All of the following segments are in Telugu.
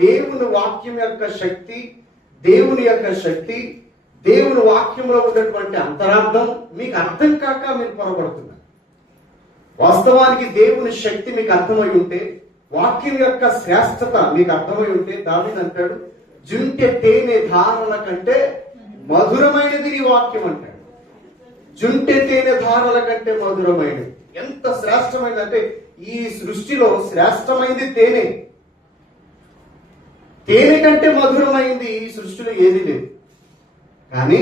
దేవుని వాక్యం యొక్క శక్తి, దేవుని యొక్క శక్తి, దేవుని వాక్యంలో ఉన్నటువంటి అంతరార్థం మీకు అర్థం కాక మీరు పొరపడుతున్నారు. వాస్తవానికి దేవుని శక్తి మీకు అర్థమై ఉంటే, వాక్యం యొక్క శ్రేష్టత మీకు అర్థమై ఉంటే, దావీదు అంటాడు, జుంటె తేనె ధారల కంటే మధురమైనది నీ వాక్యం అంటాడు. జుంటె తేనె ధారల కంటే మధురమైనది. ఎంత శ్రేష్టమైనది అంటే ఈ సృష్టిలో శ్రేష్టమైనది తేనె. తేనె కంటే మధురమైంది ఈ సృష్టిలో ఏది లేదు. కానీ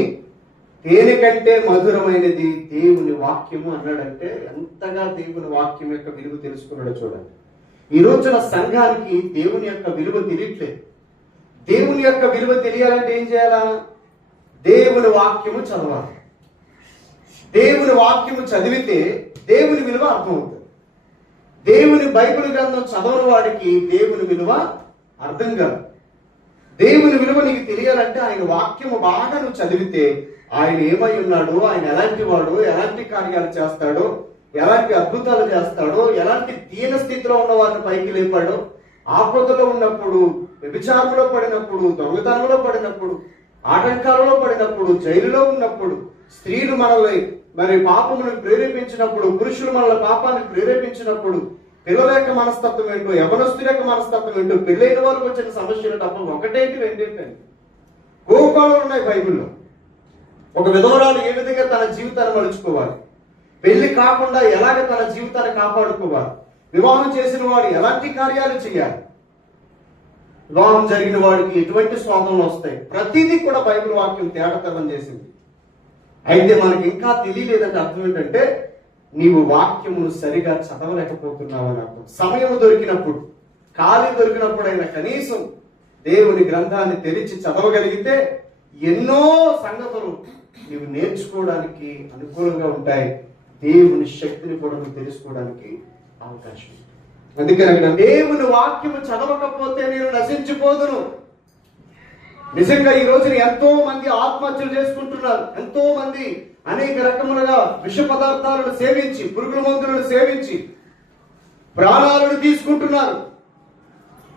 తేనె కంటే మధురమైనది దేవుని వాక్యము అన్నాడంటే ఎంతగా దేవుని వాక్యం యొక్క విలువ తెలుసుకున్నాడో చూడండి. ఈ రోజున సంఘానికి దేవుని యొక్క విలువ తెలియట్లేదు. దేవుని యొక్క విలువ తెలియాలంటే ఏం చేయాలా? దేవుని వాక్యము చదవాలి. దేవుని వాక్యము చదివితే దేవుని విలువ అర్థమవుతుంది. దేవుని బైబిల్ గ్రంథం చదవని వాడికి దేవుని విలువ అర్థం కాదు. దేవుని విలువ నీకు తెలియాలంటే ఆయన వాక్యము బాగా నువ్వు చదివితే ఆయన ఏమై ఉన్నాడో, ఆయన ఎలాంటి వాడు, ఎలాంటి కార్యాలు చేస్తాడో, ఎలాంటి అద్భుతాలు చేస్తాడో, ఎలాంటి దీన స్థితిలో ఉన్న వారిని పైకి లేపాడో, ఆపదలో ఉన్నప్పుడు, వ్యభిచారంలో పడినప్పుడు, దొంగతనంలో పడినప్పుడు, ఆటంకాలలో పడినప్పుడు, జైలులో ఉన్నప్పుడు, స్త్రీలు మనల్ని పాపములను ప్రేరేపించినప్పుడు, పురుషులు మనల్ని పాపానికి ప్రేరేపించినప్పుడు, పిల్లల యొక్క మనస్తత్వం ఏంటో, యవనస్తుల యొక్క మనస్తత్వం ఏంటో, పెళ్ళైన వారికి వచ్చిన సమస్యలు తప్ప ఒకటేంటి రెండేంటండి కోపాలు ఉన్నాయి బైబిల్లో. ఒక విధవరాలు ఏ విధంగా తన జీవితాన్ని మలుచుకోవాలి, పెళ్లి కాకుండా ఎలాగ తన జీవితాన్ని కాపాడుకోవాలి, వివాహం చేసిన వాడు ఎలాంటి కార్యాలు చేయాలి, వివాహం జరిగిన వాడికి ఎటువంటి స్వాతంత్రం వస్తాయి, ప్రతిదీ కూడా బైబిల్ వాక్యం తేటతనం చేసింది. అయితే మనకి ఇంకా తెలియలేదంటే అర్థం ఏంటంటే నీవు వాక్యమును సరిగా చదవలేకపోతున్నావు అని అర్థం. సమయం దొరికినప్పుడు, ఖాళీ దొరికినప్పుడైనా కనీసం దేవుని గ్రంథాన్ని తెరిచి చదవగలిగితే ఎన్నో సంగతులు నీవు నేర్చుకోవడానికి అనుకూలంగా ఉంటాయి. దేవుని శక్తిని కూడా నువ్వు తెలుసుకోవడానికి అవకాశం. అందుకని దేవుని వాక్యము చదవకపోతే నేను నశించిపోదును. నిజంగా ఈ రోజున ఎంతో మంది ఆత్మహత్యలు చేసుకుంటున్నారు. ఎంతో మంది అనేక రకములుగా విష పదార్థాలను సేవించి, పురుగుల మందులను సేవించి ప్రాణాలను తీసుకుంటున్నారు,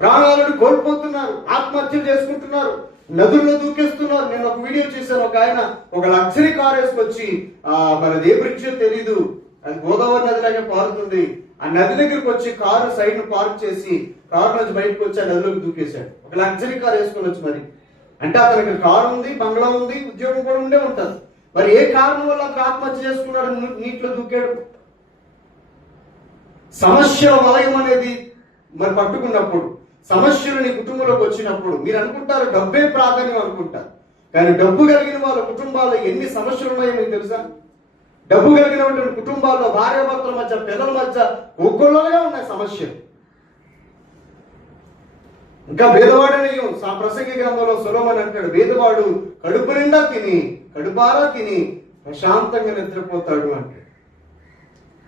ప్రాణాలను కోల్పోతున్నారు, ఆత్మహత్యలు చేసుకుంటున్నారు, నదుల్లో దూకేస్తున్నారు. నేను ఒక వీడియో చేశాను. ఒక ఆయన ఒక లగ్జరీ కార్ వేసుకొచ్చి మనది ఏ బ్రిడ్జో తెలీదు, అది గోదావరి నదిలాగే పారుతుంది, ఆ నది దగ్గరికి వచ్చి కారు సైడ్ ను పార్క్ చేసి కారు నుంచి బయటకు వచ్చి ఆ నదిలోకి దూకేశాడు. ఒక లగ్జరీ కార్ వేసుకొని వచ్చి, మరి అంటే అతనికి కారు ఉంది, బంగ్లా ఉంది, ఉద్యోగం కూడా ఉండే ఉంటుంది. మరి ఏ కారణం వల్ల అతను ఆత్మహత్య చేసుకున్నాడు, నీటిలో దూకాడు? సమస్య వలయం అనేది మరి పట్టుకున్నప్పుడు, సమస్యలు నీ కుటుంబంలోకి వచ్చినప్పుడు మీరు అనుకుంటారు డబ్బే ప్రాధాన్యం అనుకుంటారు. కానీ డబ్బు కలిగిన వాళ్ళ కుటుంబాల్లో ఎన్ని సమస్యలు ఉన్నాయో మీకు తెలుసా? డబ్బు కలిగినటువంటి కుటుంబాల్లో భార్యాభర్తల మధ్య, పిల్లల మధ్య ఒక్కొల్లగా ఉన్నాయి సమస్యలు. ఇంకా భేదవాడని ప్రసంగి గ్రంథంలో సొలొమోను అంటాడు, భేదవాడు కడుపు నిండా తిని, కడుపారా తిని ప్రశాంతంగా నిద్రపోతాడు అంటాడు.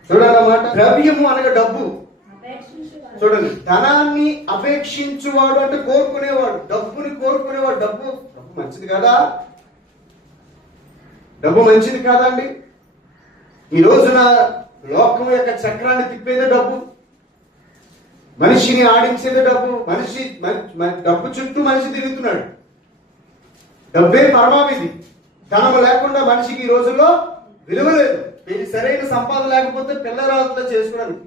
చూడండి అన్నమాట. ద్రవ్యము అనగా డబ్బు. చూడండి, ధనాన్ని అపేక్షించువాడు అంటే కోరుకునేవాడు, డబ్బుని కోరుకునేవాడు. డబ్బు మంచిది కదా? డబ్బు మంచిది కాదా అండి? ఈ రోజున లోకం యొక్క చక్రాన్ని తిప్పేదే డబ్బు, మనిషిని ఆడించేదే డబ్బు. డబ్బు చుట్టూ మనిషి తిరుగుతున్నాడు. డబ్బే పరమావిధి. ధనం లేకుండా మనిషికి ఈ రోజుల్లో విలువ లేదు. సరైన సంపాదన లేకపోతే పిల్లరాలతో చేసుకోవడానికి,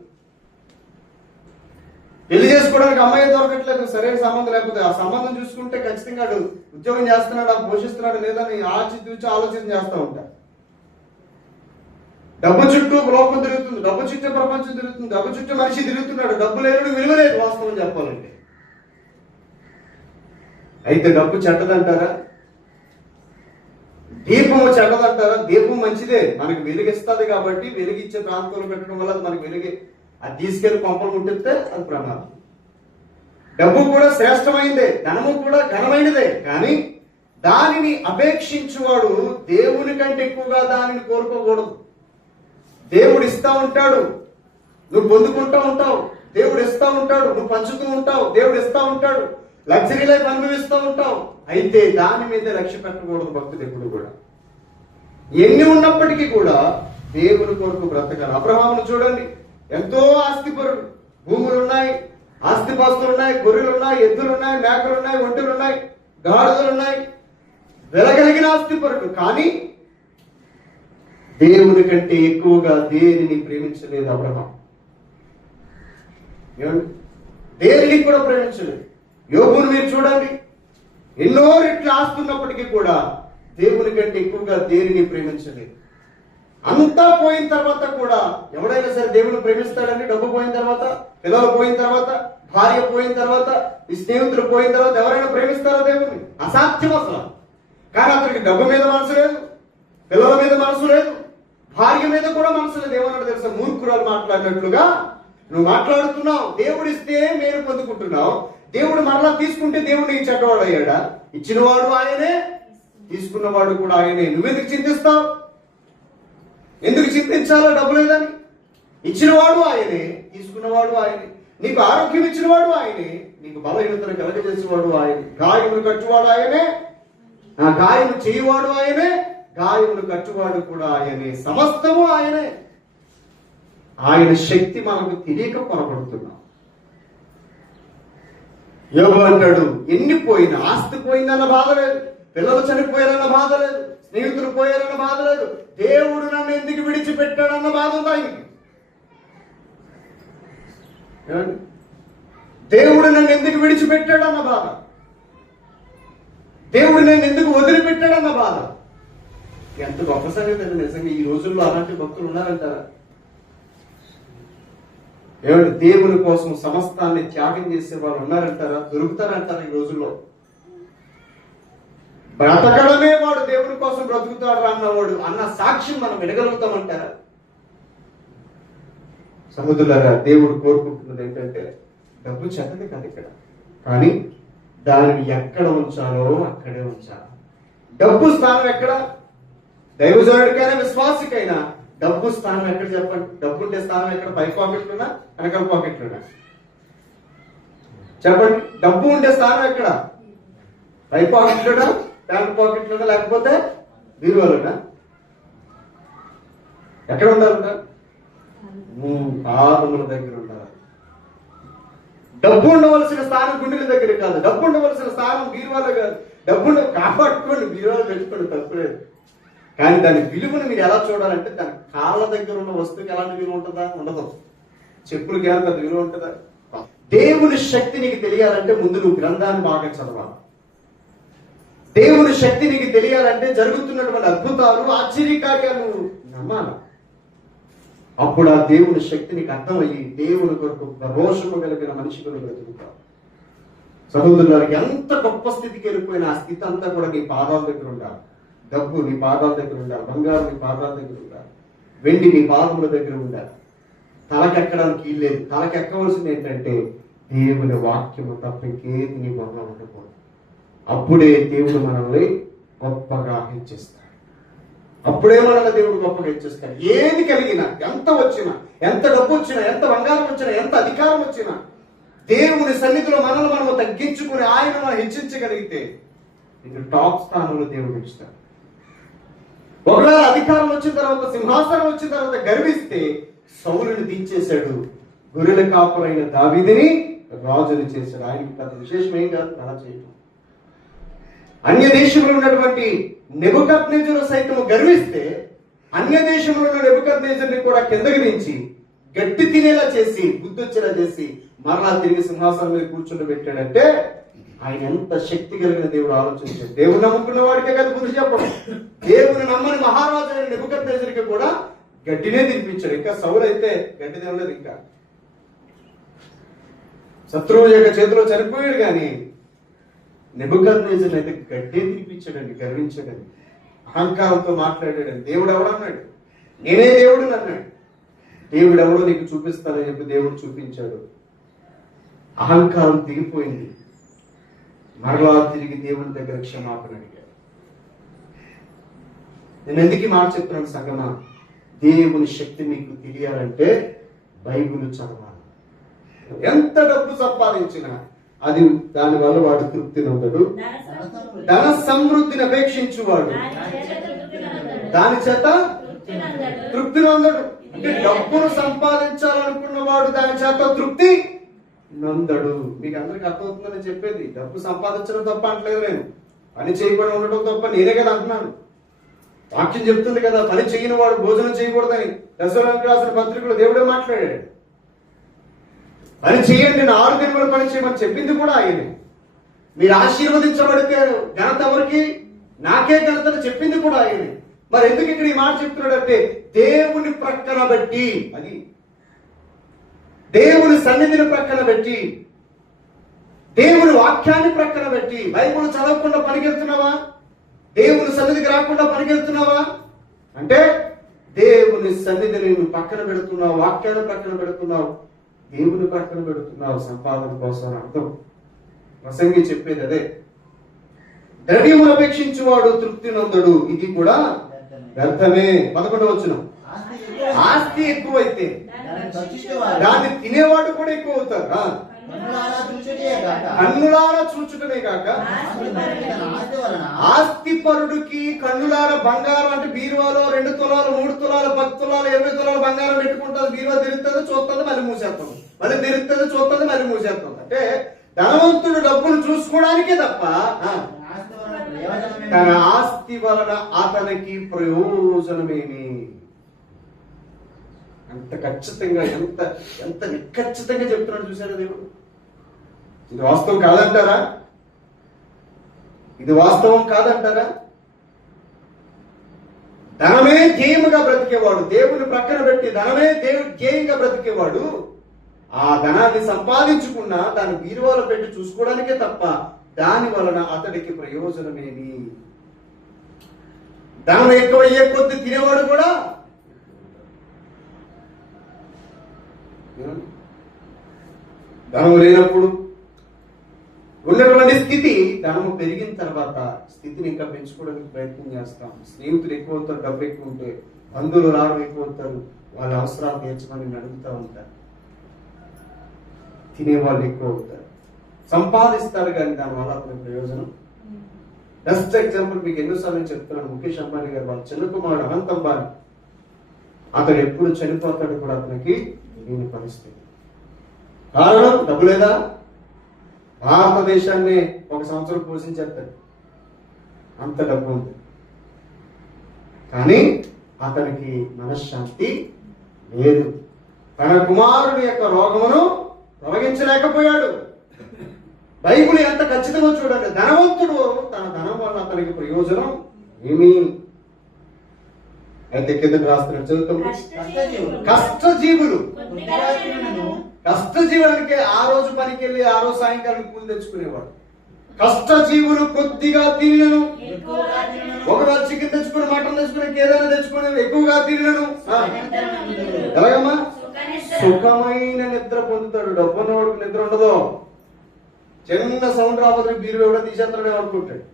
పెళ్లి చేసుకోవడానికి అమ్మాయి దొరకట్లేదు, సరైన సంబంధం లేకపోతే. ఆ సంబంధం చూసుకుంటే ఖచ్చితంగా ఉద్యోగం చేస్తున్నాడు, పోషిస్తున్నాడు లేదని ఆలోచన చేస్తూ ఉంటాడు. డబ్బు చుట్టూ లోకం తిరుగుతుంది, డబ్బు చుట్టూ ప్రపంచం తిరుగుతుంది, డబ్బు చుట్టూ మనిషి తిరుగుతున్నాడు. డబ్బు లేనుడు విలువ లేదు వాస్తవం చెప్పాలంటే. అయితే డబ్బు చెడ్డదంటారా? దీపము చెడ్డదంటారా? దీపం మంచిదే, మనకి వెలుగిస్తుంది కాబట్టి వెలిగిచ్చే ప్రాంతంలో పెట్టడం వల్ల మనకి వెలిగి అది తీసుకెళ్లి కొంపలు ముట్టిస్తే అది ప్రమాదం. డబ్బు కూడా శ్రేష్టమైందే, ధనము కూడా ఘనమైనదే. కానీ దానిని అపేక్షించువాడు దేవుని కంటే ఎక్కువగా దానిని కోరుకోకూడదు. దేవుడు ఇస్తా ఉంటాడు, నువ్వు పొందుకుంటూ ఉంటావు. దేవుడు ఇస్తా ఉంటాడు, నువ్వు పంచుతూ ఉంటావు. దేవుడు ఇస్తా ఉంటాడు, లగ్జరీ లైఫ్ అనుభవిస్తూ ఉంటావు. అయితే దాని మీద లక్ష్య పెట్టకూడదు భక్తుడు ఎప్పుడు కూడా. ఎన్ని ఉన్నప్పటికీ కూడా దేవుని కొరకు బ్రతకాలి. అబ్రహామును చూడండి, ఎంతో ఆస్తిపరుడు, భూములు ఉన్నాయి, ఆస్తిపాస్తులు ఉన్నాయి, గొర్రెలు ఉన్నాయి, ఎద్దులు ఉన్నాయి, మేకలు ఉన్నాయి, ఒంటెలు ఉన్నాయి, గాడిదలు ఉన్నాయి, వెలగలిగిన ఆస్తిపరుడు. కానీ దేవుని కంటే ఎక్కువగా దేనిని ప్రేమించలేదు అబ్రహాం. ఏమండి? దేనిని కూడా ప్రేమించలేదు. యోబును మీరు చూడండి, ఎన్నో రెట్లు ఆస్తున్నప్పటికీ కూడా దేవుని కంటే ఎక్కువగా దేనిని ప్రేమించలేదు. అంతా పోయిన తర్వాత కూడా ఎవడైనా సరే దేవుని ప్రేమిస్తాడండి? డబ్బు పోయిన తర్వాత, పిల్లలు పోయిన తర్వాత, భార్య పోయిన తర్వాత, ఈ స్నేహితులు పోయిన తర్వాత ఎవరైనా ప్రేమిస్తారా దేవుని? అసాధ్యం అసలు. కానీ అతనికి డబ్బు మీద మనసు లేదు, పిల్లల మీద మనసు లేదు, భార్య మీద కూడా మనసు లేదు. ఏమన్నాడు తెలుసా? మూర్ఖురాలు మాట్లాడినట్లుగా నువ్వు మాట్లాడుతున్నావు. దేవుడు ఇస్తే మేలు పొందుకుంటున్నావు, దేవుడు మరలా తీసుకుంటే దేవుడు నీకు చెడ్డవాడు అయ్యాడా? ఇచ్చినవాడు ఆయనే, తీసుకున్నవాడు కూడా ఆయనే. నువ్వెందుకు చింతిస్తావు? ఎందుకు చింతించాలో? డబ్బు లేదని. ఇచ్చినవాడు ఆయనే, తీసుకున్నవాడు ఆయనే. నీకు ఆరోగ్యం ఇచ్చినవాడు ఆయనే, నీకు బలహీనతను కలగజేసేవాడు ఆయనే. గాయములు కట్టువాడు ఆయనే, ఆ గాయము చేయువాడు ఆయనే, గాయములు కట్టువాడు కూడా ఆయనే. సమస్తము ఆయనే. ఆయన శక్తి మనకు తెలియక పొరపడుతున్నాం. యోబు అంటాడు, ఎన్ని పోయినా, ఆస్తి పోయిందన్న బాధ లేదు, పిల్లలు చనిపోయారన్న బాధ లేదు, స్నేహితులు పోయారన్న బాధ లేదు, దేవుడు నన్ను ఎందుకు విడిచిపెట్టాడన్న బాధ ఉంది ఆయనకి. దేవుడు నన్ను ఎందుకు విడిచిపెట్టాడన్న బాధ, దేవుడు నన్ను ఎందుకు వదిలిపెట్టాడన్న బాధ. ఎంత గొప్ప సంగతి అండి నిజంగా. ఈ రోజుల్లో అలాంటి భక్తులు ఉన్నారంటారా? ఏమంటే దేవుని కోసం సమస్తాన్ని త్యాగం చేసే వాళ్ళు ఉన్నారంటారా? దొరుకుతారంటారా ఈ రోజుల్లో? బ్రతకడమే వాడు దేవుని కోసం బ్రతుకుతాడు అన్నవాడు అన్న సాక్ష్యం మనం వినగలుగుతామంటారా? సముద్రులారా, దేవుడు కోరుకుంటున్నది ఏంటంటే డబ్బు చెడ్డది కాదు ఇక్కడ, కానీ దానిని ఎక్కడ ఉంచాలో అక్కడే ఉంచాలి. డబ్బు స్థానం ఎక్కడ? దైవజనుడికైనా విశ్వాసికైనా డబ్బు స్థానం ఎక్కడ చెప్పండి? డబ్బు ఉండే స్థానం ఎక్కడ? పై పాకెట్లున్నా, వెనకాల పాకెట్లున్నా? చెప్పండి. డబ్బు ఉండే స్థానం ఎక్కడ? పై పాకెట్లున్నా, బ్యాంక్ పాకెట్లున్నా, లేకపోతే బీరువాలున్నా? ఎక్కడ ఉండాలంట? పాదముల దగ్గర ఉండాలి. డబ్బు ఉండవలసిన స్థానం గుండెల దగ్గర కాదు, డబ్బు ఉండవలసిన స్థానం బీరువాలో కాదు. డబ్బు కాపాడుకోండి, బీరువాలు పెట్టుకోండి, తప్పులేదు. కానీ దాని విలువను మీరు ఎలా చూడాలంటే, దాని కాళ్ళ దగ్గర ఉన్న వస్తువుకి ఎలాంటి విలువ ఉంటుందా? ఉండదు. చెప్పులకి ఏమైనా పెద్ద విలువ ఉంటుందా? దేవుని శక్తి నీకు తెలియాలంటే ముందు నువ్వు గ్రంథాన్ని బాగా చదవాలి. దేవుని శక్తి నీకు తెలియాలంటే జరుగుతున్నటువంటి అద్భుతాలు, ఆశ్చర్యకార్యాలు నమ్మాలి. అప్పుడు ఆ దేవుని శక్తి నీకు అర్థమయ్యి దేవుని కొరకు రోషము కలిగిన మనిషి కొరకు బ్రతుకుతావు. సహోదరులకు ఎంత గొప్ప స్థితికి వెళ్ళిపోయిన ఆ స్థితి అంతా కూడా నీ పాదాల దగ్గర ఉండాలి. డబ్బు నీ పాదాల దగ్గర ఉండాలి, బంగారు నీ పాదాల దగ్గర ఉండాలి, వెండి నీ పాదముల దగ్గర ఉండాలి. తలకెక్కడానికి వీల్లేదు. తలకెక్కవలసింది ఏంటంటే దేవుని వాక్యము తప్ప ఇంకేది నీ బొమ్మ ఉండకూడదు. అప్పుడే దేవుడు మనల్ని గొప్పగా హెచ్చిస్తాడు. అప్పుడే మనల్ని దేవుడు గొప్పగా హెచ్చిస్తాడు. ఏది కలిగినా, ఎంత వచ్చినా, ఎంత డబ్బు వచ్చినా, ఎంత బంగారం వచ్చినా, ఎంత అధికారం వచ్చినా, దేవుని సన్నిధిలో మనల్ని మనము తగ్గించుకుని ఆయన మనం హెచ్చించగలిగితే ఇది టాప్ స్థానంలో దేవుడు ఇస్తాడు. ఒకవేళ అధికారం వచ్చిన తర్వాత, సింహాసనం వచ్చిన తర్వాత గర్విస్తే సౌలుని దించేశాడు, గొర్రెల కాపురైన దావీదుని రాజుని చేశాడు. ఆయనకి పెద్ద విశేషం ఏం కాదు అలా చేయటం. అన్య దేశంలో ఉన్నటువంటి నెబుకద్నెజరు సైతం గర్విస్తే అన్య దేశంలో ఉన్న నెబుకద్నెజరుని కూడా కిందకి దించి గట్టి తినేలా చేసి, బుద్ధొచ్చేలా చేసి మరలా తిరిగి సింహాసనం మీద కూర్చుండబెట్టాడంటే ఆయన ఎంత శక్తి కలిగిన దేవుడు ఆలోచించాడు. దేవుడు నమ్ముకున్న వాడికే కదా బుద్ధి చెప్పడం. దేవుని నమ్మని మహారాజు అయిన నెబుకద్నెజరుకి కూడా గడ్డినే తినిపించాడు. ఇంకా సౌలు అయితే గడ్డి తినలేదు. ఇంకా శత్రువు యొక్క చేతిలో చనిపోయాడు, కానీ నెబుకద్నెజరుని అయితే గడ్డే తినిపించాడండి. గర్వించాడండి, అహంకారంతో మాట్లాడాడని. దేవుడు ఎవడన్నాడు? నేనే దేవుడు అన్నాడు. దేవుడు ఎవడో నీకు చూపిస్తానని చెప్పి దేవుడు చూపించాడు. అహంకారం దిగిపోయింది. మరలా తిరిగి దేవుని దగ్గర క్షమాపణ అడిగాడు. నేను ఎందుకు ఈ మాట చెప్తున్నాను సంగమా? దేవుని శక్తి మీకు తెలియాలంటే బైబిల్ చదవాలి. ఎంత డబ్బు సంపాదించినా అది దాని వల్ల వాడు తృప్తి నొందడు. ధన సమృద్ధిని అపేక్షించువాడు దాని చేత తృప్తి నొందడు. అంటే డబ్బును సంపాదించాలనుకున్నవాడు దాని చేత తృప్తి నొందడు. మీకు అందరికి అర్థమవుతుందని చెప్పేది. డబ్బు సంపాదించడం తప్ప అంటలేదు నేను, పని చేయకుండా ఉండటం తప్ప నేనే కదా అంటున్నాను. వాక్యం చెప్తుంది కదా, పని చేయని వాడు భోజనం చేయకూడదని దశలోనికి రాసిన పత్రికలో దేవుడే మాట్లాడాడు. పని చేయండి, నేను 6 దినములు పని చేయమని చెప్పింది కూడా ఆయనే. మీరు ఆశీర్వదించబడితే ఘనత ఎవరికి? నాకే ఘనతను చెప్పింది కూడా ఆయనే. మరి ఎందుకు ఇక్కడ ఈ మాట చెప్తున్నాడంటే దేవుని ప్రక్కన బట్టి, అది దేవుని సన్నిధిని ప్రక్కన పెట్టి, దేవుని వాక్యాన్ని ప్రక్కన పెట్టి. బైబిల్ చదవకుండా పనికెళ్తున్నావా? దేవుని సన్నిధికి రాకుండా పనికెళ్తున్నావా? అంటే దేవుని సన్నిధిని నువ్వు పక్కన పెడుతున్నావు, వాక్యాన్ని ప్రక్కన పెడుతున్నావు, దేవుని పక్కన పెడుతున్నావు సంపాదన కోసం అర్థం. ప్రసంగి చెప్పేది అదే. ద్రవ్యమును అపేక్షించువాడు తృప్తి నొందడు, ఇది కూడా వ్యర్థమే. 11వ వచనం, ఆస్తి ఎక్కువైతే దాన్ని తినేవాడు కూడా ఎక్కువ అవుతారు. కన్నులారా చూచుటనే కాక ఆస్తి పరుడికి కన్నులారా బంగారం అంటే బీరువాలో 2 తులాలు 3 తులాలు 10 తులాలు 20 తులాలు బంగారం పెట్టుకుంటుంది. బీరువా తిరుగుతుంది, చూస్తుంది, మళ్ళీ మూసేస్తుంది, మళ్ళీ తిరుగుతుంది, చూస్తుంది, మళ్ళీ మూసేస్తుంది. అంటే ధనవంతుడు డబ్బులు చూసుకోవడానికే తప్ప తన ఆస్తి వలన అతనికి ప్రయోజనమేమి. అంత ఖచ్చితంగా, ఎంత ఎంత నిఖచ్చితంగా చెప్తున్నాడు చూసారా దేవుడు. ఇది వాస్తవం కాదంటారా? ఇది వాస్తవం కాదంటారా? ధనమే ధ్యేయముగా బ్రతికేవాడు, దేవుని ప్రక్కన పెట్టి ధనమే దేవుడు ధ్యేయంగా బ్రతికేవాడు ఆ ధనాన్ని సంపాదించుకున్నా దాన్ని బీరువాలో పెట్టి చూసుకోవడానికే తప్ప దాని వలన అతడికి ప్రయోజనమేమి. ధనం ఎక్కువయ్యే కొద్ది తినేవాడు కూడా ధనం లేనప్పుడు ఉన్నటువంటి స్థితి, ధనము పెరిగిన తర్వాత స్థితిని ఇంకా పెంచుకోవడానికి ప్రయత్నం చేస్తాం. స్నేహితులు ఎక్కువ అవుతారు, డబ్బు ఎక్కువ ఉంటే, బంధువులు రావడం ఎక్కువ అవుతారు, వాళ్ళ అవసరాలు తీర్చమని అడుగుతూ ఉంటారు. తినేవాళ్ళు ఎక్కువ అవుతారు, సంపాదిస్తారు, కానీ దానివల్ల అతనికి ప్రయోజనం. బెస్ట్ ఎగ్జాంపుల్ మీకు ఎన్నోసార్లు చెప్తున్నాను. ముఖేష్ అంబానీ గారు వాళ్ళ చిన్న కుమారుడు అనంత్ అంబానీ, అతడు ఎప్పుడు చనిపోతాడు కూడా అతనికి లేని పరిస్థితి. కారణం డబ్బు లేదా? భారతదేశాన్ని 1 సంవత్సరం పోషించేస్తాడు, అంత డబ్బు ఉంది. కానీ అతనికి మనశ్శాంతి లేదు. తన కుమారుడి యొక్క రోగమును తొలగించలేకపోయాడు. బైబిల్ ఎంత ఖచ్చితంగా చూడండి. ధనవంతుడు తన ధనం వల్ల అతనికి ప్రయోజనం ఏమి? అయితే కింద రాస్తున్న చదువుతాం. కష్టజీవులు, కష్టజీవులకి ఆ రోజు పనికి వెళ్ళి ఆ రోజు సాయంకాలం కూలి తెచ్చుకునేవాడు. కష్టజీవులు కొద్దిగా తినను, ఒకవేళ చికెన్ తెచ్చుకుని, మటన్ తెచ్చుకుని, ఏదైనా తెచ్చుకుని ఎక్కువగా తినను. ఎలాగమ్మా? సుఖమైన నిద్ర పొందుతాడు. డబ్బున్నవాడికి నిద్ర ఉండదు. చిన్న సౌండ్ రాబోతే బీరు కూడా తీసేస్తాడని అనుకుంటాడు.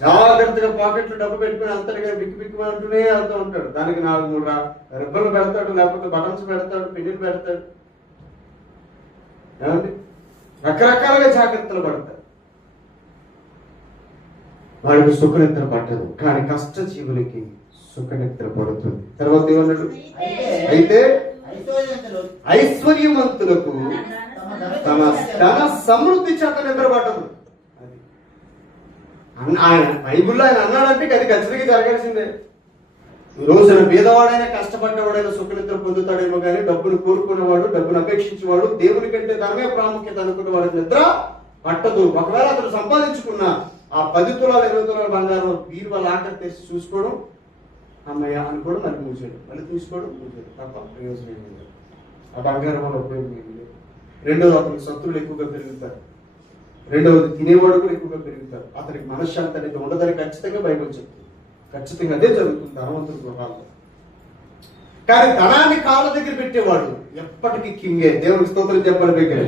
జాగ్రత్తగా పాకెట్లో డబ్బు పెట్టుకుని అంతటిగా బిక్కి బిక్కి అంటూనే వెళ్తూ ఉంటాడు. దానికి 4-3 రిబ్బన్లు పెడతాడు, లేకపోతే బటన్స్ పెడతాడు, పిన్నులు పెడతాడు. ఏమండి? రకరకాలుగా జాగ్రత్తలు పడతాడు. వాడికి సుఖనిద్ర పట్టదు, కానీ కష్టజీవులకి సుఖనిద్ర పడుతుంది. తర్వాత ఏమన్నాడు? అయితే ఐశ్వర్యవంతులకు తమ ధన సమృద్ధి చేత నిద్ర పట్టదు. ఆయన బైబుల్లో ఆయన అన్నాడంటే అది ఖచ్చితంగా జరగాల్సిందే. ఈ రోజున పేదవాడైనా కష్టపడ్డవాడైనా సుఖనిద్ర పొందుతాడేమో కానీ డబ్బును కోరుకునేవాడు, డబ్బును అపేక్షించేవాడు, దేవుని కంటే ధనమే ప్రాముఖ్యత అనుకునేవాడు నిద్ర పట్టదు. ఒకవేళ అతను సంపాదించుకున్న ఆ 10 తులాలు 20 తులాల బంగారం బీరువాల ఆఖరి తెచ్చి చూసుకోవడం, అమ్మయ్య అనుకోవడం, మళ్ళీ మూసేయడం, మళ్ళీ తీసుకోవడం, మూసేయడం తప్ప ప్రయోజనం ఏమి లేదు. ఆ బంగారం వల్ల ఉపయోగం ఏమి లేదు. రెండోది, అతనికి శత్రువులు ఎక్కువగా పెరుగుతారు. రెండవది, తినేవాడు కూడా ఎక్కువగా పెరుగుతారు. అతనికి మనశ్శాంతి అనేది ఉండదని ఖచ్చితంగా బైబిల్ చెప్తుంది. ఖచ్చితంగా అదే జరుగుతుంది ధనవంతుల గృహాల్లో. కానీ ధనాన్ని కాళ్ళ దగ్గర పెట్టేవాడు ఎప్పటికీ కింగే. దేవునికి స్తోత్రం చెప్పాలి. దగ్గర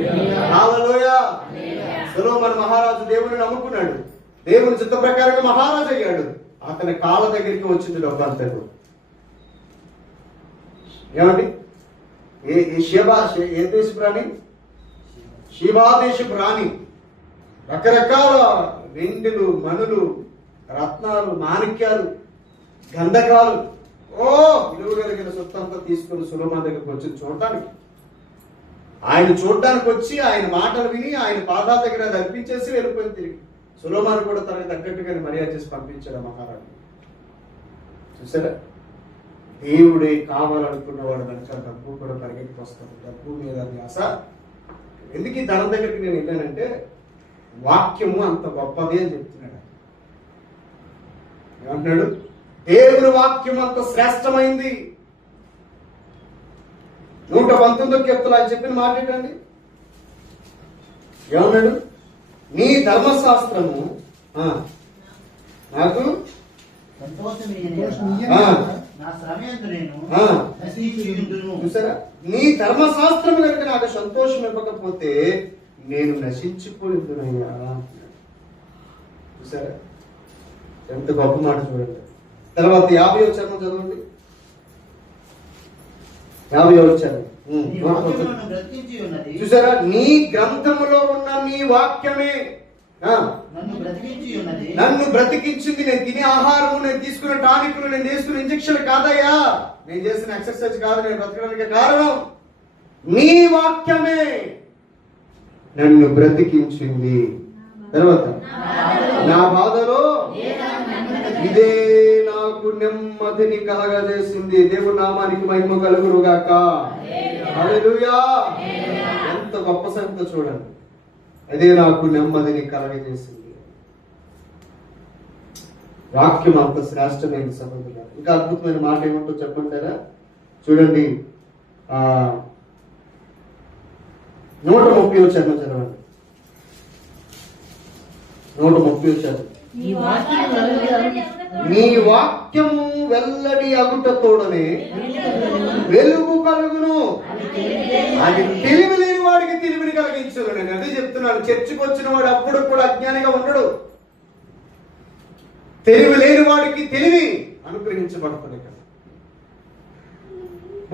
హల్లెలూయా. సొలొమోను మహారాజు దేవుని నమ్ముకున్నాడు, దేవుని చిత్త ప్రకారంగా మహారాజు అయ్యాడు. అతని కాళ్ళ దగ్గరికి వచ్చింది డబ్బు అంతకు. ఏమండి? ఏ దేశపు రాణి? షీబా దేశపు రాణి రకరకాల వెండిలు, మణులు, రత్నాలు, మాణిక్యాలు, గంధకాలు, విలువ కలిగిన సొత్తు అంతా తీసుకుని సొలొమోను దగ్గరికి వచ్చి చూడటానికి, ఆయన చూడటానికి వచ్చి ఆయన మాటలు విని ఆయన పాదాల దగ్గర అది అర్పించేసి వెళ్ళిపోయింది తిరిగి. సొలొమోను కూడా తనకు తగ్గట్టుగా మర్యాద చేసి పంపించాడు మహారాజు. చూసారా, దేవుడే కావాలనుకున్నవాడు వెనక డబ్బు కూడా పరిగెత్తి వస్తాడు. డబ్బు మీద ధ్యాస. ఎందుకు ఈ ధనం దగ్గరికి నేను వెళ్ళానంటే వాక్యము అంత గొప్పది అని చెప్తున్నాడు. ఏమంటున్నాడు? దేవుని వాక్యం అంత శ్రేష్టమైంది. 119 కీర్తనలు ఆయన చెప్పిన మాట ఏంటండి? ఏమన్నాడు? నీ ధర్మశాస్త్రము నాకు చూసారా, నీ ధర్మశాస్త్రము కనుక నాకు సంతోషం ఇవ్వకపోతే నేను నశించిపోయిందునయ్యా. చూసారా, ఎంత గొప్ప మాట చూడండి. తర్వాత 50వ చరణం చదవండి. 50వ చరణం చూసారా, నీ గ్రంథములో ఉన్న నీ వాక్యమే నన్ను బ్రతికించింది. నేను తినే ఆహారము, నేను తీసుకున్న టానిక్లు, నేను తీసుకున్న ఇంజక్షన్ కాదయ్యా, నేను చేసిన ఎక్సర్సైజ్ కాదు, నేను బ్రతకడానికి కారణం నీ వాక్యమే నన్ను బ్రతికించింది. తర్వాత నా బాధలో ఇదే నాకు నెమ్మదిని కలగజేసింది. దేవుని నామానికి మహిమ కలుగునుగాక. హల్లెలూయా. ఎంత గొప్ప సంగతి చూడండి. అదే నాకు నెమ్మదిని కలగజేసింది. వాక్యం అంత శ్రేష్టమైన సహోదరులారా. ఇంకా అద్భుతమైన మాట ఏమంటో చెప్పంటారా? చూడండి, 130వ చరణం చదవండి. 130వ చరణం. నీ వాక్యము వెల్లడి అగుటతోడనే వెలుగు కలుగును, అది తెలివి లేని వాడికి తెలివిని కలిగించను. నేను అదే చెప్తున్నాను. చర్చికి వచ్చిన వాడు అప్పుడు కూడా అజ్ఞానిగా ఉండడు. తెలివి లేని వాడికి తెలివి అనుగ్రహించబడుతుంది.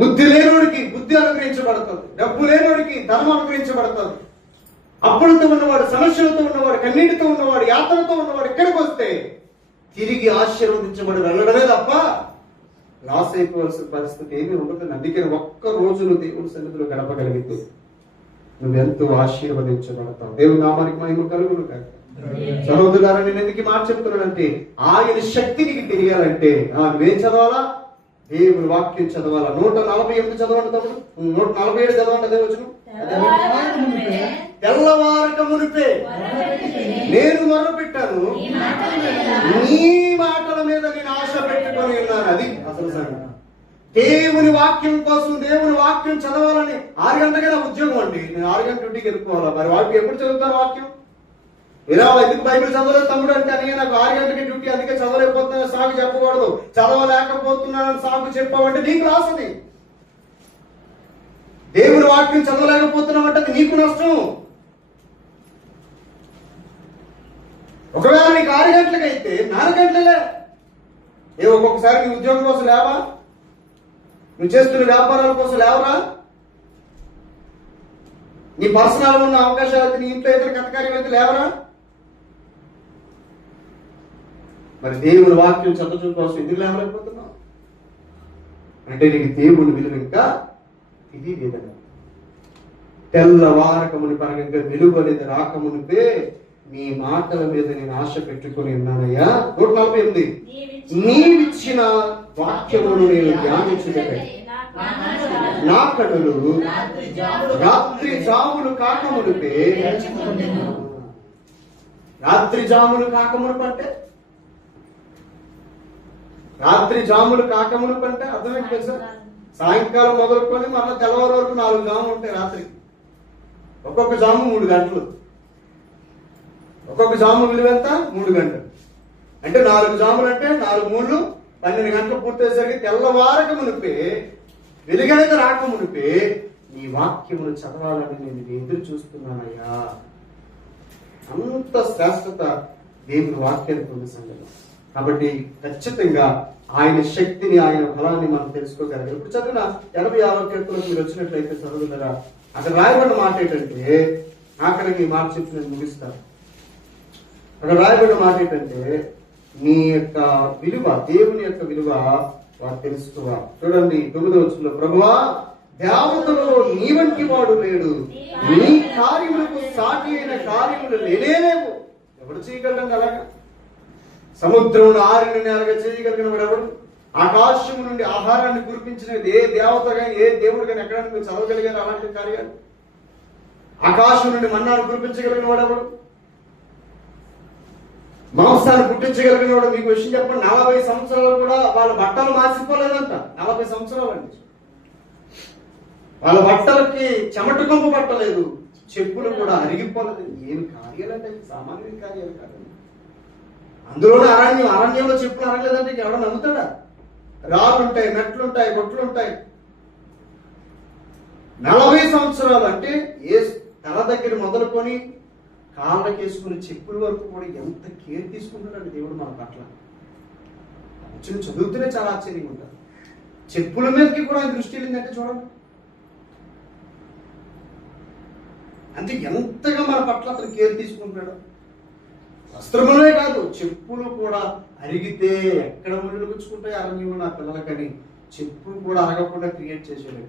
బుద్ధి లేనివాడికి బుద్ధి అనుగ్రహించబడుతుంది. డబ్బు లేనివాడికి ధనం అనుగ్రహించబడుతుంది. అప్పులతో ఉన్నవాడు, సమస్యలతో ఉన్నవాడు, కన్నీటితో ఉన్నవాడు, యాత్రతో ఉన్నవాడు ఇక్కడికి వస్తే తిరిగి ఆశీర్వదించబడి వెళ్ళడమే తప్ప లాస్ అయిపోవాల్సిన పరిస్థితి ఏమీ ఉండదు. అందుకే ఒక్క రోజు నువ్వు దేవుని సన్నిధిలో గడపగలిగితే నువ్వెంతో ఆశీర్వదించబడతావు. దేవుని నామానికి మహిమ కలుగును కాక. సహోదరులారా, నేను ఎందుకు మాట చెప్తున్నానంటే ఆయన శక్తి నీకు తెలియాలంటే నువ్వేం చదవాలా? దేవుని వాక్యం చదవాలా. 148 చదవండి తమ్ముడు. 147 చదవండి. అదే వచ్చిన తెల్లవారక మునిపే నేను మొరపెట్టాను, నీ మాటల మీద నేను ఆశ పెట్టుకొని ఉన్నాను. అది అసలు సంగతి. దేవుని వాక్యం కోసం, దేవుని వాక్యం చదవాలని 6 గంటలకే నా ఉద్యోగం అండి. నేను 6 గంటల డ్యూటీకి వెళ్ళిపోవాలా? మరి వాక్యం ఎప్పుడు చదువుతాను? వాక్యం ఇలా ఎందుకు బైబిల్ చదవలేదు తమ్ముడు అంటే, అని నాకు 6 గంటలకి డ్యూటీ, అందుకే చదవలేకపోతున్నా సాగు చెప్పకూడదు. చదవలేకపోతున్నానని సాగు చెప్పావంటే నీకు రాసది. దేవుని వాక్యం చదవలేకపోతున్నావంటే అది నీకు నష్టం. ఒకవేళ నీకు 6 గంటలకైతే 4 గంటలే. ఒక్కొక్కసారి నీ ఉద్యోగం కోసం లేవా? నువ్వు చేస్తున్న వ్యాపారాల కోసం లేవరా? నీ పర్సనల్ ఉన్న అవకాశాలు అయితే, నీ ఇంట్లో ఏదైనా కథకార్యం అయితే లేవరా? మరి దేవుని వాక్యం చదవడం కోసం ఎందుకు లేవలేకపోతున్నావు అంటే నీకు దేవుని విలువ ఇంకా ఇది విధంగా. తెల్లవారకముని పరంగా వెలుగు అనేది రాకమునిపే నీ మాటల మీద నేను ఆశ పెట్టుకుని ఉన్నానయ్యా. 148 నీవిచ్చిన వాక్యమును నేను ధ్యానించుటకై నా కనులు రాత్రి జాములు కాకమునిపే. రాత్రి జాములు కాకమునిపే అంటే రాత్రి జాములు కాకమునిపే అంటే అర్థమైంది తెలుసా? సాయంకాలం మొదలుకొని మళ్ళీ తెల్లవారు వరకు 4 జాములు ఉంటాయి రాత్రి. ఒక్కొక్క జాము 3 గంటలు. ఒక్కొక్క జాము విలువ ఎంత? 3 గంటలు. అంటే 4 జాములు అంటే 4 3 12 గంటలు పూర్తయ్యేసరికి తెల్లవారక మునిపే, వెలుగైతే రాక మునిపే నీ వాక్యమును చదవాలని నేను ఎదురు చూస్తున్నానయ్యా. అంత శ్రేష్టత దేవుని వాక్యానికి ఉంది సంగతి. కాబట్టి ఖచ్చితంగా ఆయన శక్తిని, ఆయన బలాన్ని మనం తెలుసుకోగలగాలి. ఇప్పుడు చదివిన 86వ కీర్తనకు మీరు వచ్చినట్లయితే చదువుతారా, అక్కడ రాయబడిన మాట ఏంటంటే, ఆఖరికి మాట చెప్పి నేను ముగిస్తాను. అక్కడ రాయబడిన మాట ఏంటంటే, నీ యొక్క విలువ, దేవుని యొక్క విలువ వాడు తెలుసుకోవా. చూడండి 9వ వచనంలో, ప్రభువా దేవతలలో నీ వంటి వాడు లేడు, నీ కార్యములకు సాటి అయిన కార్యములు లేనేలేవు. ఎవడు చేయగలడం అలాగా? సముద్రం ఆరిన నేలగా చేయగలిగిన వాడు ఎవడు? ఆకాశం నుండి ఆహారాన్ని కురిపించిన ఏ దేవత కానీ ఏ దేవుడు కానీ ఎక్కడైనా మీరు చదవగలిగారు అలాంటి కార్యాలు? ఆకాశం నుండి మన్నాను కురిపించగలిగిన వాడు ఎవడు? మాంసాన్ని పుట్టించగలిగిన వాడు. మీకు విషయం చెప్పండి, 40 సంవత్సరాలు కూడా వాళ్ళ బట్టలు మార్చిపోలేదంట. 40 సంవత్సరాలు అండి. వాళ్ళ బట్టలకి చెమట కొంపు పట్టలేదు, చెప్పులు కూడా అరిగిపోలేదు. ఏమి కార్యాలంటే సామాన్య కార్యాలు కాదండి. అందులోనే అరణ్యంలో చెప్పులు అరగలేదంటే ఎవడ నమ్ముతాడా? రాళ్ళుంటాయి, మెట్లుంటాయి, గొట్లుంటాయి. 40 సంవత్సరాలు అంటే ఏ తల దగ్గర మొదలుకొని కాళ్ళకేసుకుని చెప్పుల వరకు కూడా ఎంత కేర్ తీసుకుంటాడండి దేవుడు మన పట్ల. చదువుతూనే చాలా ఆశ్చర్యంగా ఉంటారు. చెప్పుల మీదకి కూడా ఆయన దృష్టి వెళ్ళిందంటే చూడండి. అంటే ఎంతగా మన పట్ల అతను కేర్ తీసుకుంటాడు. వస్త్రములే కాదు, చెప్పులు కూడా అరిగితే ఎక్కడ ముళ్ళు గుచ్చుకుంటాయి అరణ్యంలో నా పిల్లలకని చెప్పులు కూడా అరగకుండా క్రియేట్ చేసేవాడు.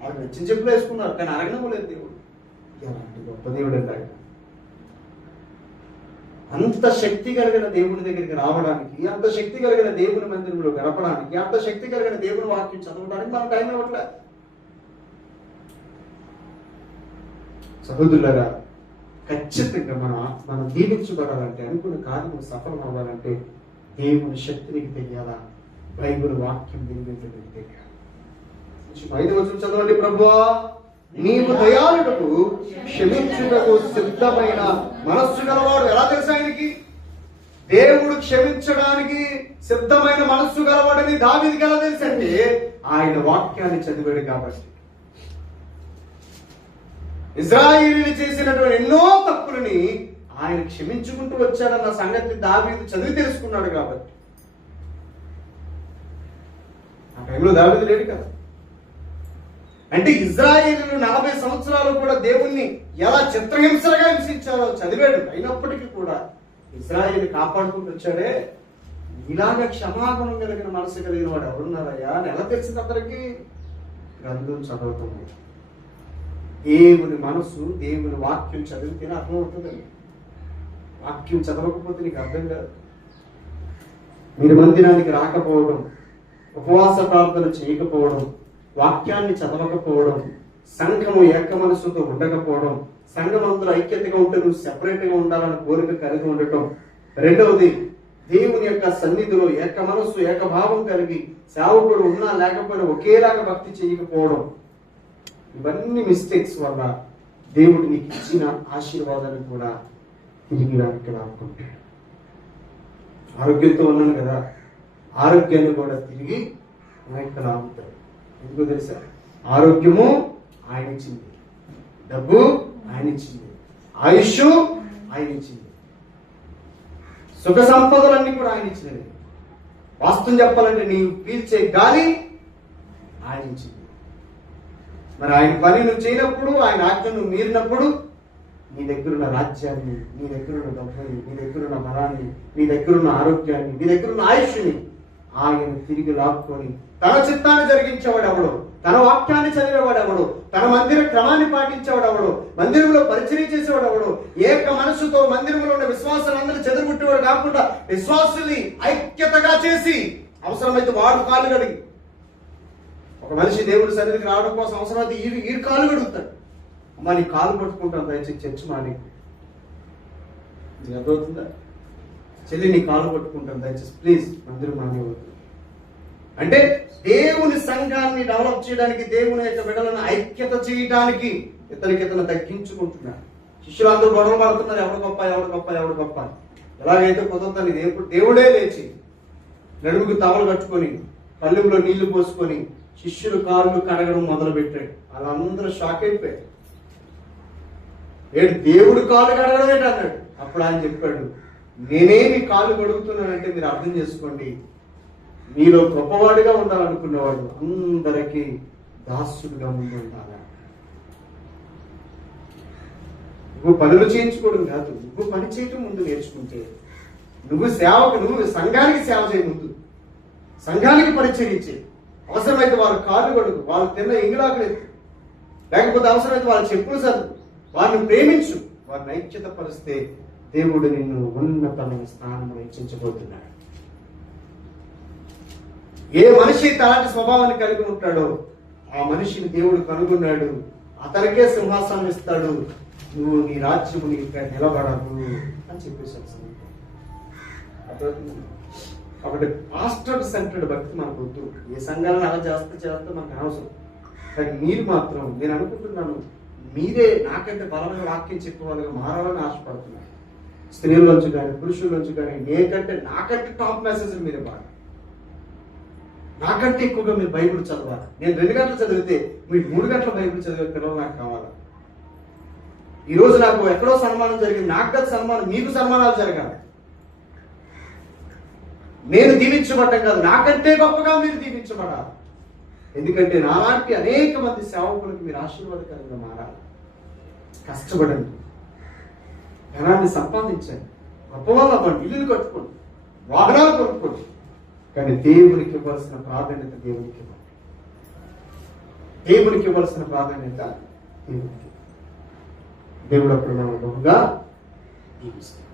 వాళ్ళు నచ్చిన చెప్పులు వేసుకున్నారు, కానీ అరగడం లేదు దేవుడు. ఎలాంటి గొప్ప దేవుడు అంటే ఆయన. అంత శక్తి కలిగిన దేవుని దగ్గరికి రావడానికి, అంత శక్తి కలిగిన దేవుని మందిరంలో గడపడానికి, అంత శక్తి కలిగిన దేవుని వాక్యం చదవడానికి మనకు టైం ఇవ్వట్లే. సహోదరులారా, ఖచ్చితంగా మనం దీవించబడాలంటే, అనుకున్న కార్యము సఫలం అవ్వాలంటే దేవుని శక్తి నీకు తెలియాలా? బైబిల్ వాక్యం వినిపించడానికి తెలియాలి. 5వ వచనం చదవండి. ప్రభువా నీవు దయాళుడకు క్షమించుటకు సిద్ధమైన మనస్సు గలవాడు. ఎలా తెలుసు ఆయనకి? దేవుడు క్షమించడానికి సిద్ధమైన మనస్సు గలవాడని దావీదుకి ఎలా తెలుసు అంటే ఆయన వాక్యాన్ని చదివాడు కాబట్టి. ఇశ్రాయేలీయులు చేసినటువంటి ఎన్నో తప్పులని ఆయన క్షమించుకుంటూ వచ్చాడన్న సంగతి దావీదు చదివి తెలుసుకున్నాడు కాబట్టి. ఆ టైంలో దావీదు లేడు కదా. అంటే ఇశ్రాయేలీయులు 40 సంవత్సరాలు కూడా దేవుణ్ణి ఎలా చిత్రహింసలుగా హింసించారో చదివాడు. అయినప్పటికీ కూడా ఇశ్రాయేలు కాపాడుకుంటూ వచ్చాడే. ఇలాగ క్షమాగుణం కలిగిన మనసు కలిగిన వాడు ఎవరున్నారయ్యా అని ఎలా తెలిసింది అందరికీ? గ్రంథం చదవటం. దేవుని మనసు, దేవుని వాక్యం చదివితేనే అర్థమవుతుందండి. వాక్యం చదవకపోతే నీకు అర్థం కాదు. మీరు మందిరానికి రాకపోవడం, ఉపవాస ప్రార్థన చేయకపోవడం, వాక్యాన్ని చదవకపోవడం, సంఘము ఏక మనసుతో ఉండకపోవడం, సంఘం అందరూ ఐక్యతగా ఉంటే నువ్వు సెపరేట్ గా ఉండాలని కోరిక కలిగి ఉండటం. రెండవది, దేవుని యొక్క సన్నిధిలో ఏక మనస్సు ఏకభావం కలిగి సేవకుడు ఉన్నా లేకపోయినా ఒకేలాగా భక్తి చేయకపోవడం. ఇవన్నీ మిస్టేక్స్ వల్ల దేవుడు నీకు ఇచ్చిన ఆశీర్వాదాన్ని కూడా తిరిగి వెనక్కి లాక్కుంటాడు. ఆరోగ్యంతో ఉన్నాను కదా, ఆరోగ్యాన్ని కూడా తిరిగి వెనక్కి లాగుతాడు. ఎందుకో తెలుసా? ఆరోగ్యము ఆయన ఇచ్చింది, డబ్బు ఆయన ఇచ్చింది, ఆయుష్ ఆయన ఇచ్చింది, సుఖ సంపదలన్నీ కూడా ఆయన ఇచ్చినవి. వాస్తవం చెప్పాలంటే నీవు పీల్చే గాలి ఆయన ఇచ్చింది. మరి ఆయన పని నువ్వు చేయనప్పుడు, ఆయన ఆజ్ఞ నువ్వు మీరినప్పుడు నీ దగ్గరున్న రాజ్యాన్ని, నీ దగ్గరున్న డబ్బుని, నీ దగ్గరున్న బలాన్ని, నీ దగ్గరున్న ఆరోగ్యాన్ని, నీ దగ్గరున్న ఆయుష్ని ఆయన తిరిగి లాక్కొని తన చిత్తాన్ని జరిగించేవాడెవడు, తన వాక్యాన్ని చదివేవాడెవడు, తన మందిర క్రమాన్ని పాటించేవాడెవడు, మందిరంలో పరిచయం చేసేవాడెవడు, ఏక మనసుతో మందిరంలో ఉన్న విశ్వాసాలందరూ చెదరగొట్టేవాడు కాకుండా విశ్వాసుల్ని ఐక్యతగా చేసి అవసరమైతే వాడు కాళ్ళు కడిగి, ఒక మనిషి దేవుడి సన్నిధికి రావడం కోసం అవసరమైతే ఈ కాలు కడుగుతాడు. అమ్మా నీ కాలు పట్టుకుంటాను దయచేసి చర్చ మాని, అర్థమవుతుందా? చెల్లి నీ కాలు పట్టుకుంటాను దయచేసి ప్లీజ్ మందిరం మానేవద్దు. అంటే దేవుని సంఘాన్ని డెవలప్ చేయడానికి, దేవుని యొక్క బిడ్డలను ఐక్యత చేయడానికి ఇతను తగ్గించుకుంటున్నాడు. శిష్యులందరూ గొడవ పడుతున్నారు, ఎవడు గొప్ప ఎవడు గొప్ప ఎవడు గొప్ప. ఎలాగైతే కుదరదని దేవుడే లేచి నడుముకు తవలు కట్టుకొని పల్లెంలో నీళ్లు పోసుకొని శిష్యులు కాళ్ళు కడగడం మొదలు పెట్టాడు. వాళ్ళందరూ షాక్ అయిపోయాడు. ఏడు దేవుడు కాళ్ళు కడగడం ఏంటి అన్నాడు. అప్పుడు ఆయన చెప్పాడు, నేనే మీ కాళ్ళు కడుగుతున్నానంటే మీరు అర్థం చేసుకోండి, మీలో గొప్పవాడిగా ఉండాలనుకునేవాడు అందరికీ దాసుడుగా ముందు ఉండాలి. నువ్వు పనులు చేయించుకోవడం కాదు, నువ్వు పని చేయటం ముందు నేర్చుకుంటే, నువ్వు సంఘానికి సేవ చేయ ముందు, సంఘానికి పరిచయించి, అవసరమైతే వాళ్ళ కాళ్ళు కొడుకు, వాళ్ళు తిన్న ఎంగిలాకులు ఎత్తు, లేకపోతే అవసరమైతే వాళ్ళ చెప్పులు చదువు, వారిని ప్రేమించు, వారిని ఐక్యత పరిస్తే దేవుడు నిన్ను ఉన్నతమైన స్థానంలో హెచ్చించబోతున్నాడు. ఏ మనిషి అలాంటి స్వభావాన్ని కలిగి ఉంటాడో ఆ మనిషిని దేవుడు కనుగొన్నాడు, అతనికే సింహాసనం ఇస్తాడు, నువ్వు నీ రాజ్యము ఇక్కడ నిలబడవు అని చెప్పేసి. కాబట్టి పాస్టర్ సెంటర్డ్ భక్తి మనకు వద్దు. ఏ సంఘాలను అలా చేస్తే మనకు అనవసరం. కానీ మీరు మాత్రం, నేను అనుకుంటున్నాను, మీరే నాకంటే బలమైన వాక్యం చెప్పేవాళ్ళుగా మారాలని ఆశపడుతున్నారు. స్త్రీలోంచి కానీ పురుషుల్లోంచి కానీ నాకంటే టాప్ మెసేజ్ మీరే బాగా, నాకంటే ఎక్కువగా మీరు బైబిల్ చదవాలి. నేను 2 గంటలు చదివితే మీరు 3 గంటల బైబిల్ చదివే పిల్లలు నాకు కావాలి. ఈరోజు నాకు ఎక్కడో సన్మానం జరిగింది, నాకు కదా సన్మానం, మీకు సన్మానాలు జరగాలి. నేను దీవించబడ్డం కాదు, నాకంటే గొప్పగా మీరు దీవించబడాలి. ఎందుకంటే నాలాంటి అనేక మంది సేవకులకు మీరు ఆశీర్వాదకరంగా మారాలి. కష్టపడండి, ధనాన్ని సంపాదించండి, గొప్ప వాళ్ళ అవ్వండి, ఇల్లులు కట్టుకోండి, వాహనాలు కొనుక్కోండి. కానీ దేవునికి ఇవ్వాల్సిన ప్రాధాన్యత దేవునికి ఇవ్వండి. దేవునికి ఇవ్వాల్సిన ప్రాధాన్యత దేవునికి. దేవుడు అప్పుడు మనం బహుగా దీవిస్తాడు.